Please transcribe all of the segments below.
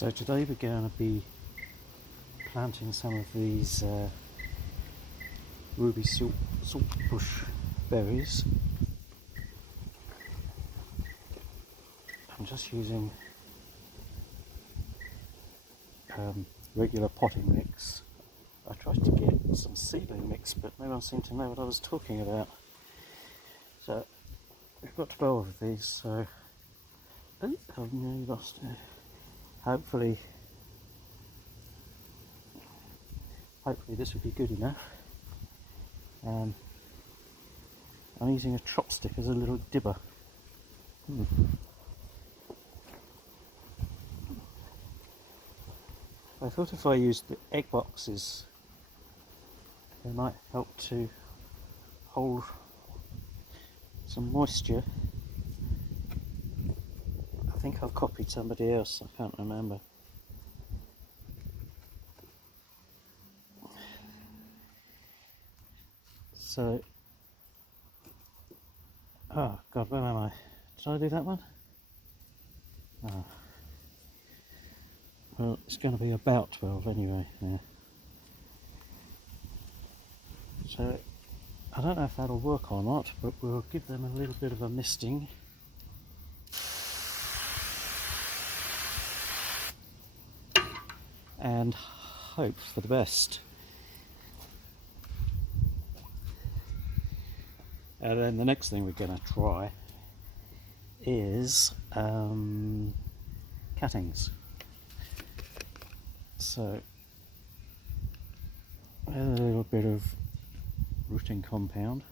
So today we're going to be planting some of these ruby saltbush berries. I'm just using regular potting mix. I tried to get some seedling mix, but no one seemed to know what I was talking about. So we've got 12 of these, so I've nearly lost it. Hopefully this will be good enough. I'm using a chopstick as a little dibber. I thought if I used the egg boxes, they might help to hold some moisture. I think I've copied somebody else, I can't remember. So, oh God, where am I? Did I do that one? Oh. Well, it's going to be about 12 anyway. Yeah. So, I don't know if that'll work or not, but we'll give them a little bit of a misting. And hope for the best. And then the next thing we're going to try is cuttings. So a little bit of rooting compound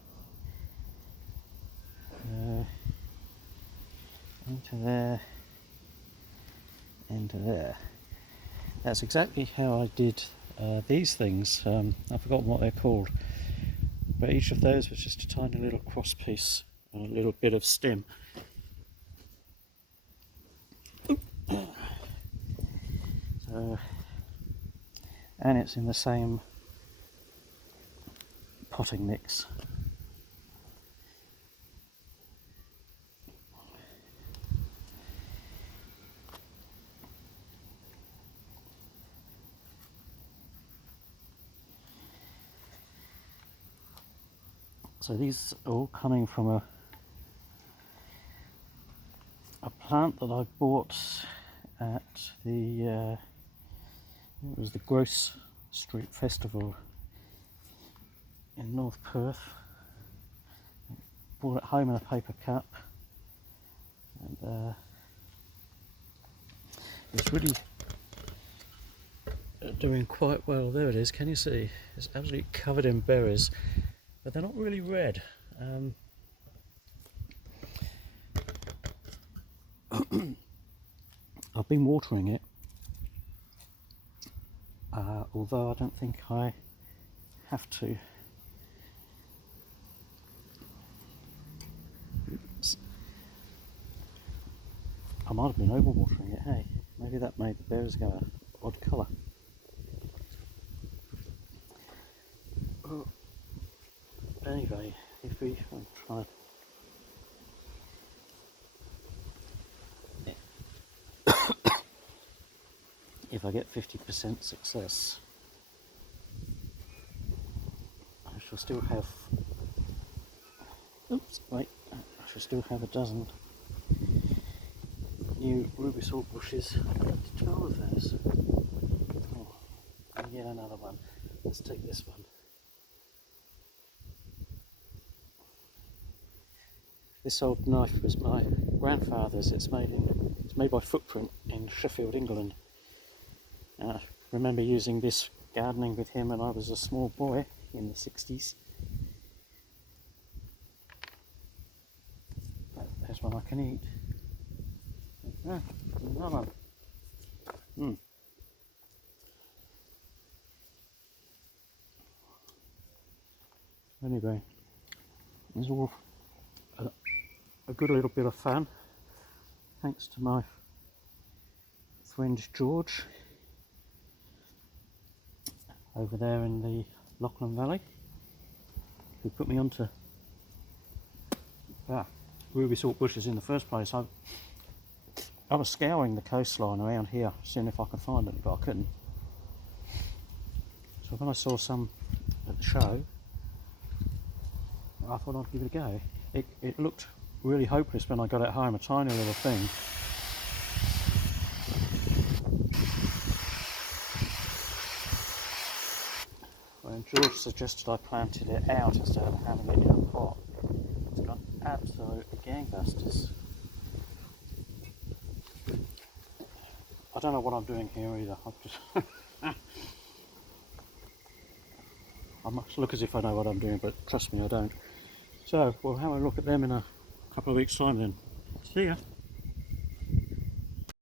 into there, into there. That's exactly how I did these things. I've forgotten what they're called, but each of those was just a tiny little cross piece and a little bit of stem. So, and it's in the same potting mix. So these are all coming from a plant that I bought at the it was the Gross Street Festival in North Perth. Bought it home in a paper cup, and it's really doing quite well. There it is, can you see? It's absolutely covered in berries, but they're not really red. I've been watering it, although I don't think I have to. Oops. I might have been over watering it, hey? Maybe that made the berries go an odd colour. Anyway, if we try. If I get 50% success, I shall still have. Oops, wait. I shall still have a dozen new ruby saltbushes. I've got 12 of those. Oh, and yet another one. Let's take this one. This old knife was my grandfather's. It's made by Footprint in Sheffield, England. I remember using this gardening with him when I was a small boy in the 60s. There's one I can eat. Yeah, another one. Anyway, it's all a good little bit of fun, thanks to my friend George over there in the Lachlan Valley, who put me onto ruby saltbushes in the first place. I was scouring the coastline around here, seeing if I could find it, but I couldn't. So when I saw some at the show, I thought I'd give it a go. It looked really hopeless when I got it home, a tiny little thing. When George suggested I planted it out instead of having it in a pot, it's gone absolute gangbusters. I don't know what I'm doing here either. I must look as if I know what I'm doing, but trust me, I don't. So we'll have a look at them in a couple of weeks' time then. See ya.